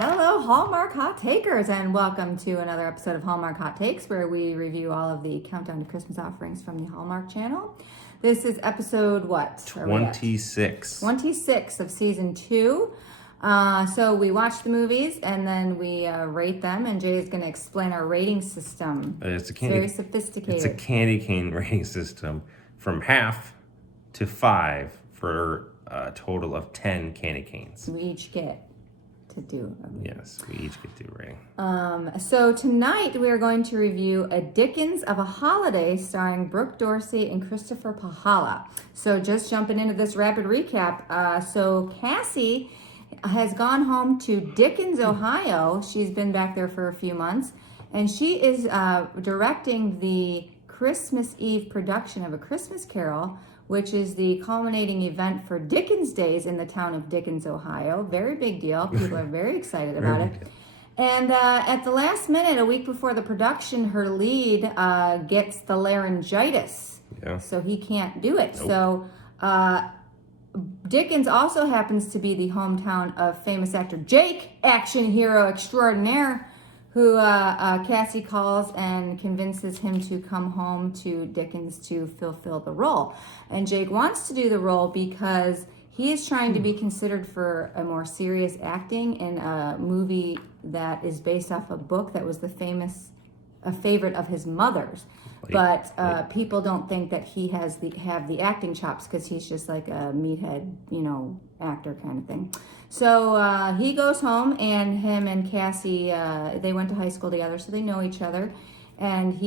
Hello, Hallmark Hot Takers, and welcome to another episode of Hallmark Hot Takes, where we review all of the Countdown to Christmas offerings from the Hallmark Channel. This is episode what? 26. 26 of season 2. So we watch the movies and then we rate them, and Jay is going to explain our rating system. It's very sophisticated. It's a candy cane rating system from half to 5 for a total of 10 candy canes. We each get to do a rating. Yes, we each get to do a rating. So tonight we are going to review A Dickens of a Holiday starring Brooke Dorsey and Christopher Pahala. So just jumping into this rapid recap. So Cassie has gone home to Dickens, Ohio. She's been back there for a few months, and she is directing the Christmas Eve production of A Christmas Carol, which is the culminating event for Dickens Days in the town of Dickens, Ohio. Very big deal. People are very excited about it. And at the last minute, a week before the production, her lead gets the laryngitis. Yeah. So he can't do it. Nope. So Dickens also happens to be the hometown of famous actor Jake, action hero extraordinaire, who Cassie calls and convinces him to come home to Dickens to fulfill the role. And Jake wants to do the role because he is trying to be considered for a more serious acting in a movie that is based off a book that was a favorite of his mother's. But people don't think that he have the acting chops because he's just like a meathead, actor kind of thing. So he goes home, and him and Cassie, they went to high school together, so they know each other. And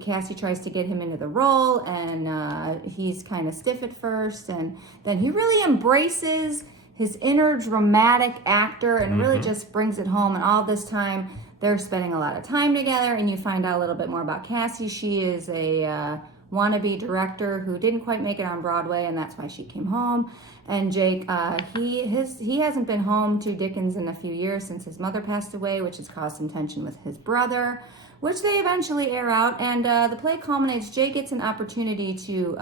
Cassie tries to get him into the role, and he's kind of stiff at first, and then he really embraces his inner dramatic actor and really just brings it home. And all this time, they're spending a lot of time together, and you find out a little bit more about Cassie. She is a wannabe director who didn't quite make it on Broadway, and that's why she came home. And Jake, he hasn't been home to Dickens in a few years since his mother passed away, which has caused some tension with his brother, which they eventually air out. And the play culminates. Jake gets an opportunity to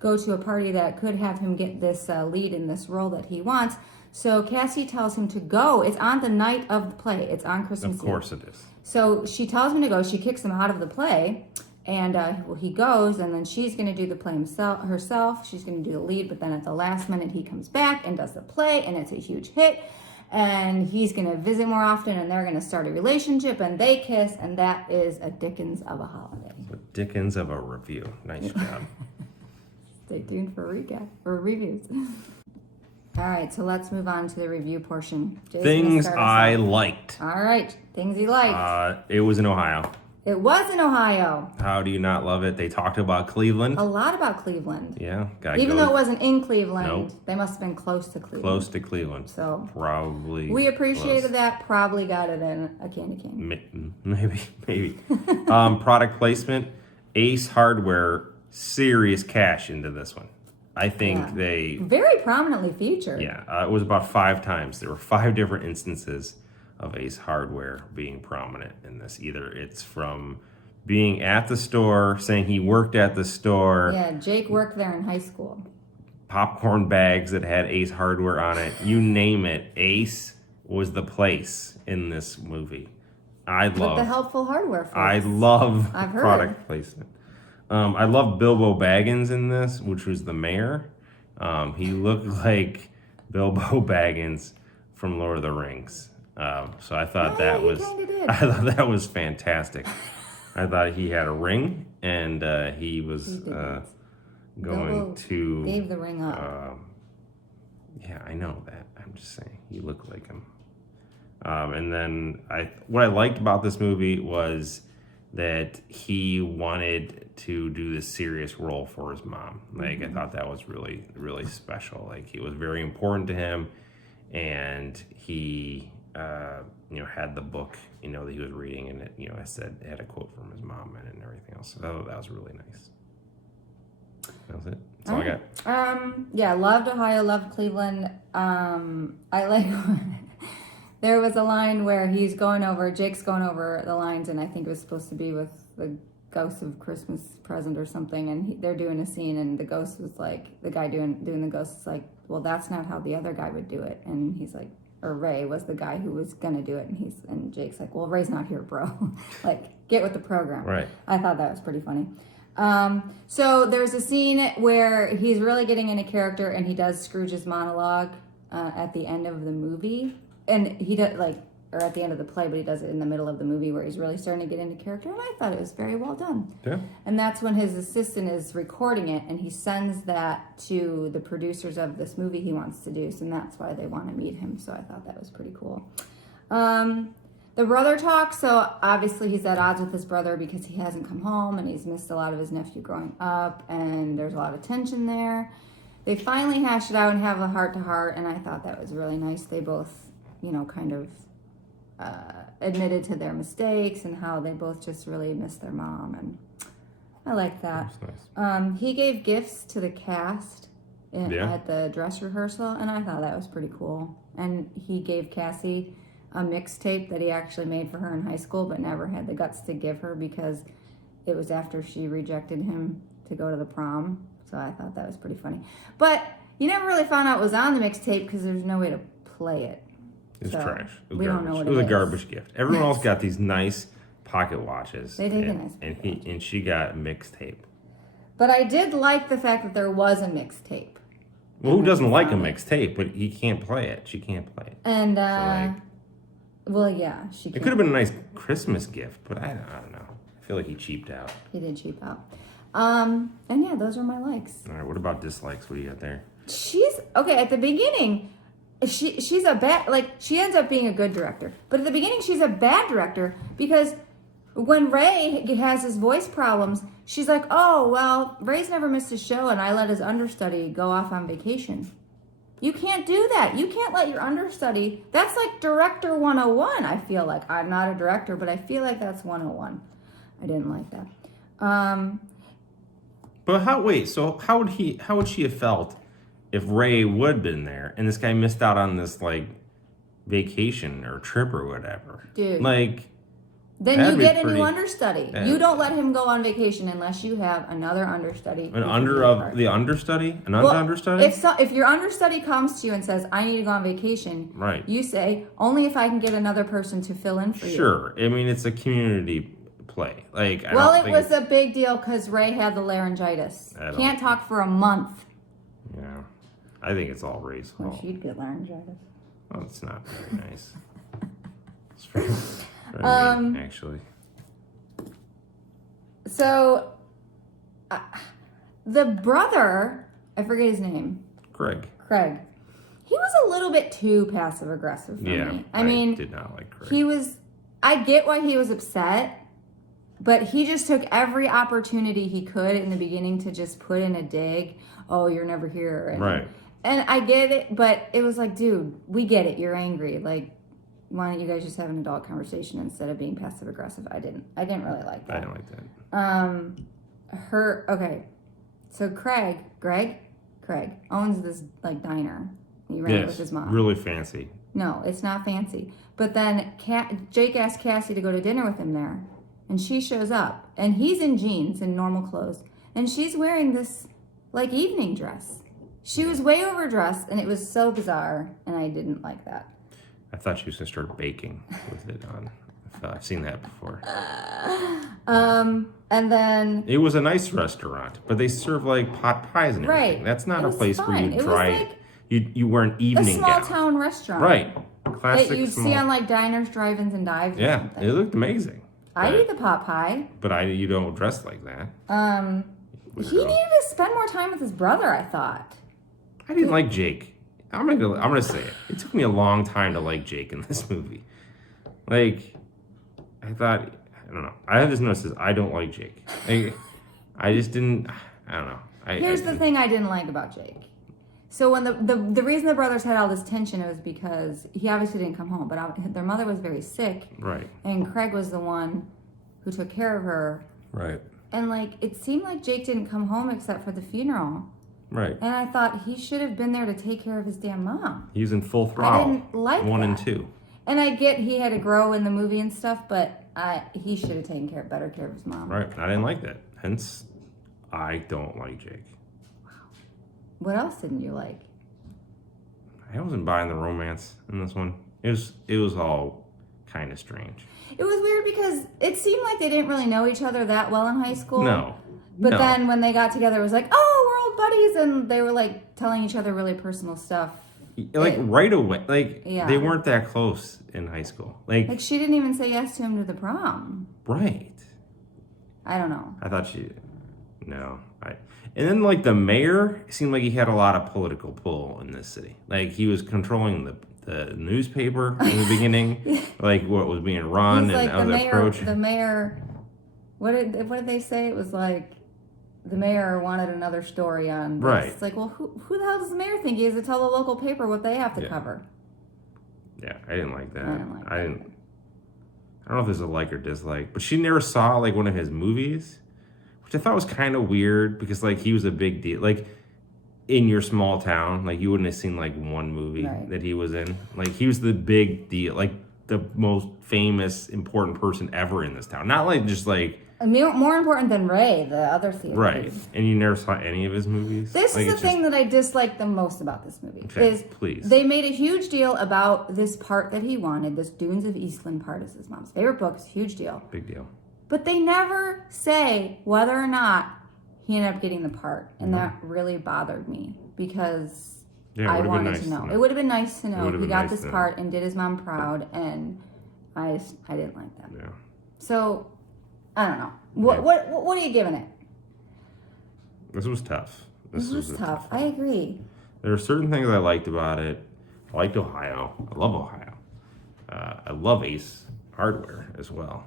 go to a party that could have him get this lead in this role that he wants. So Cassie tells him to go. It's on the night of the play. It's on Christmas Eve. Of course it is. So she tells him to go. She kicks him out of the play. And he goes, and then she's going to do the play herself. She's going to do the lead, but then at the last minute, he comes back and does the play, and it's a huge hit. And he's going to visit more often, and they're going to start a relationship, and they kiss, and that is A Dickens of a Holiday. A Dickens of a Review. Nice job. Stay tuned for reviews. All right, so let's move on to the review portion. Jason's Things I liked. All right, things he liked. It was in Ohio. It was in Ohio. How do you not love it? They talked about Cleveland. A lot about Cleveland. Yeah. Even though it wasn't in Cleveland, Nope. They must have been close to Cleveland. Close to Cleveland. So probably. we appreciated that. Probably got it in a candy cane. Maybe. Product placement. Ace Hardware, serious cash into this one. I think they very prominently featured. Yeah, it was about 5 times. There were 5 different instances of Ace Hardware being prominent in this. Either it's from being at the store, saying he worked at the store. Yeah, Jake worked there in high school. Popcorn bags that had Ace Hardware on it. You name it. Ace was the place in this movie. With the helpful hardware folks. I love I've heard. Product placement. I love Bilbo Baggins in this, which was the mayor. He looked like Bilbo Baggins from Lord of the Rings. So I thought that was fantastic. I thought he had a ring, and he was going to gave the ring up. Yeah, I know that. I'm just saying he looked like him. And then what I liked about this movie was that he wanted to do this serious role for his mom. Like, I thought that was really, really special. Like, it was very important to him, and he, had the book, that he was reading, and it, it had a quote from his mom in it and everything else. So that was really nice. That was it. That's all I got. Loved Ohio, loved Cleveland. I like... There was a line where Jake's going over the lines, and I think it was supposed to be with the Ghost of Christmas Present or something, and they're doing a scene, and the ghost was like, the guy doing the ghost is like, well, that's not how the other guy would do it. And he's like, or Ray was the guy who was gonna do it, and Jake's like, well, Ray's not here, bro. Like, get with the program. Right. I thought that was pretty funny. So there's a scene where he's really getting into character, and he does Scrooge's monologue at the end of the movie, and he does or at the end of the play, but he does it in the middle of the movie where he's really starting to get into character, and I thought it was very well done. Yeah. And that's when his assistant is recording it, and he sends that to the producers of this movie he wants to do, so that's why they want to meet him, so I thought that was pretty cool. The brother talk, so obviously he's at odds with his brother because he hasn't come home, and he's missed a lot of his nephew growing up, and there's a lot of tension there. They finally hash it out and have a heart-to-heart, and I thought that was really nice. They both, kind of admitted to their mistakes and how they both just really miss their mom, and I like that. That's nice. He gave gifts to the cast at the dress rehearsal, and I thought that was pretty cool. And he gave Cassie a mixtape that he actually made for her in high school, but never had the guts to give her because it was after she rejected him to go to the prom. So I thought that was pretty funny. But you never really found out what was on the mixtape because there's no way to play it. It's So, trash. It was we garbage. don't know what it was it a is. garbage gift. Everyone else got these nice pocket watches. They did get nice and she got mixtape. But I did like the fact that there was a mixtape. Well, who doesn't like a mixtape? But he can't play it. She can't play it. And, So, she it could have been a nice Christmas gift, but I don't know. I feel like he cheaped out. He did cheap out. And yeah, those are my likes. All right, what about dislikes? What do you got there? She's okay at the beginning. She's a bad, she ends up being a good director, but at the beginning she's a bad director because when Ray has his voice problems, she's like, oh well, Ray's never missed a show, and I let his understudy go off on vacation. You can't do that. You can't let your understudy. That's like director 101. I feel like I'm not a director, but I feel like that's 101. I didn't like that. But how would she have felt if Ray would have been there and this guy missed out on this vacation or trip or whatever? Dude. Then that'd you be get a pretty- new understudy. Yeah. You don't let him go on vacation unless you have another understudy. An understudy? An understudy? If your understudy comes to you and says, I need to go on vacation, Right. You say, only if I can get another person to fill in for you. Sure. I mean, it's a community play. It was a big deal because Ray had the laryngitis. Can't talk for a month. Yeah. I think it's all Ray's Well, fault. she'd get laryngitis. Oh, it's not very nice. It's very mean, actually. So, the brother, I forget his name. Craig. He was a little bit too passive aggressive for me. I mean, did not like Craig. I get why he was upset, but he just took every opportunity he could in the beginning to just put in a dig. Oh, you're never here. Right. And I get it, but it was like, dude, we get it. You're angry. Why don't you guys just have an adult conversation instead of being passive aggressive? I didn't really like that. I didn't like that. Okay. So Craig owns this diner. He ran it with his mom. Really fancy. No, it's not fancy. But then Jake asked Cassie to go to dinner with him there. And she shows up. And he's in jeans and normal clothes. And she's wearing this evening dress. She was way overdressed, and it was so bizarre, and I didn't like that. I thought she was going to start baking with it on. I've seen that before. And then... It was a nice restaurant, but they serve pot pies and everything. Right. That's not It a was place fine. where It you was try... You wear an evening a small gown. town restaurant. Right. Classic that you'd small... see on diners, drive-ins, and dives. Yeah, or something. it looked amazing. I'd eat the pot pie. But you don't dress like that. He needed to spend more time with his brother, I thought. I didn't like Jake. I'm gonna say it. It took me a long time to like Jake in this movie. I thought, I don't know. I have this note that says I don't like Jake. I just didn't. I don't know. Here's the thing I didn't like about Jake. So when the reason the brothers had all this tension was because he obviously didn't come home, but their mother was very sick. Right. And Craig was the one who took care of her. Right. And it seemed like Jake didn't come home except for the funeral. Right. And I thought he should have been there to take care of his damn mom. He was in full throttle. I didn't like 1 and that. 2. And I get he had to grow in the movie and stuff, but he should have taken better care of his mom. Right. I didn't like that. Hence, I don't like Jake. What else didn't you like? I I wasn't buying the romance in this one. It was all kind of strange. It was weird because it seemed like they didn't really know each other that well in high school. No. But then when they got together, it was like, oh, we're old buddies, and they were like telling each other really personal stuff. Like right away, like they weren't that close in high school. Like she didn't even say yes to him to the prom. Right. I don't know. I thought and then like the mayor seemed like he had a lot of political pull in this city. Like he was controlling the newspaper in the beginning, like what was being run and how the approach. The mayor, what did they say? It was like the mayor wanted another story on this. Right. It's like, well, who the hell does the mayor think he is to tell the local paper what they have to cover? Yeah, I didn't like that. I don't know if there's a like or dislike, but she never saw like one of his movies, which I thought was kind of weird because like he was a big deal. Like in your small town, like you wouldn't have seen like one movie that he was in. Like he was the big deal, like the most famous, important person ever in this town. Not like just like more important than Ray, the other theater. Right, and you never saw any of his movies. This is the thing that I dislike the most about this movie. Okay, please. They made a huge deal about this part that he wanted. This Dunes of Eastland part is his mom's favorite book. It's a huge deal. Big deal. But they never say whether or not he ended up getting the part, and that really bothered me because I wanted to know. It would have been nice to know he got this part and did his mom proud, and I didn't like that. Yeah. So I don't know. What are you giving it? This was tough. This was tough. I agree. There are certain things I liked about it. I liked Ohio. I love Ohio. I love Ace Hardware as well.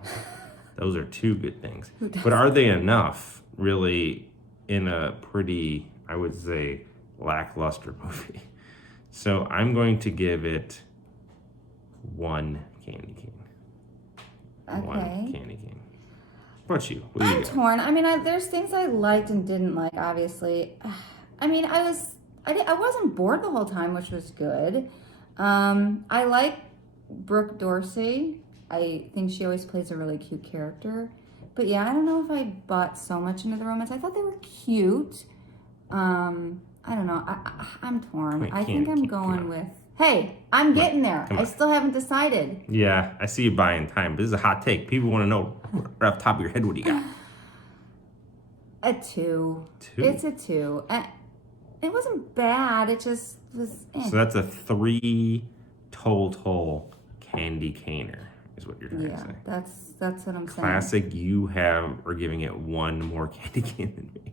Those are two good things. But are they enough, really, in a pretty, I would say, lackluster movie? So I'm going to give it one candy cane. Okay. One candy cane. What about you? What do I'm torn. I mean, there's things I liked and didn't like, obviously. I mean, I wasn't bored the whole time, which was good. I like Brooke Dorsey. I think she always plays a really cute character. But yeah, I don't know if I bought so much into the romance. I thought they were cute. I don't know. I'm torn. I think I'm going with... Hey, I'm getting there. I still haven't decided. Yeah, I see you buying time, but this is a hot take. People want to know right off the top of your head, what do you got? A 2. 2? It's a 2. It wasn't bad. It just was... So that's a 3 total candy caner, is what you're trying to say. Yeah, that's what I'm saying. Classic, you are giving it 1 more candy cane than me.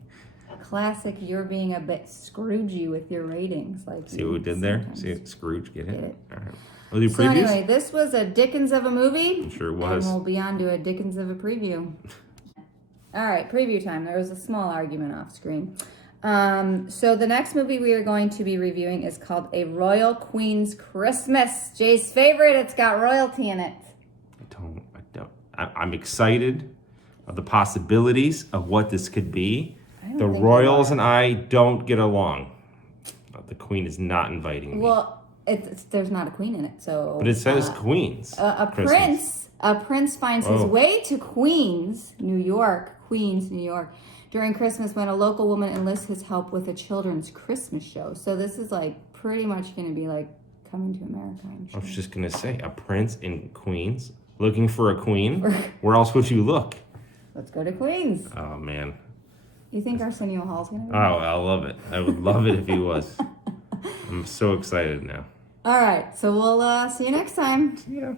Classic, you're being a bit Scroogey with your ratings. See what we did there? See it? Scrooge, get it? All right. We'll do previews. So anyway, this was a Dickens of a movie. It sure was. And we'll be on to a Dickens of a preview. All right, preview time. There was a small argument off screen. So the next movie we are going to be reviewing is called A Royal Queen's Christmas. Jay's favorite. It's got royalty in it. I'm excited of the possibilities of what this could be. The royals and I don't get along. The queen is not inviting me. Well, there's not a queen in it, so. But it says Queens. A prince finds his way to Queens, New York, during Christmas when a local woman enlists his help with a children's Christmas show. So this is like pretty much going to be like Coming to America, I'm sure. I was just going to say, a prince in Queens looking for a queen. Where else would you look? Let's go to Queens. Oh, man. You think Arsenio Hall's going to be there? Oh, I love it. I would love it if he was. I'm so excited now. All right. So we'll see you next time. See ya.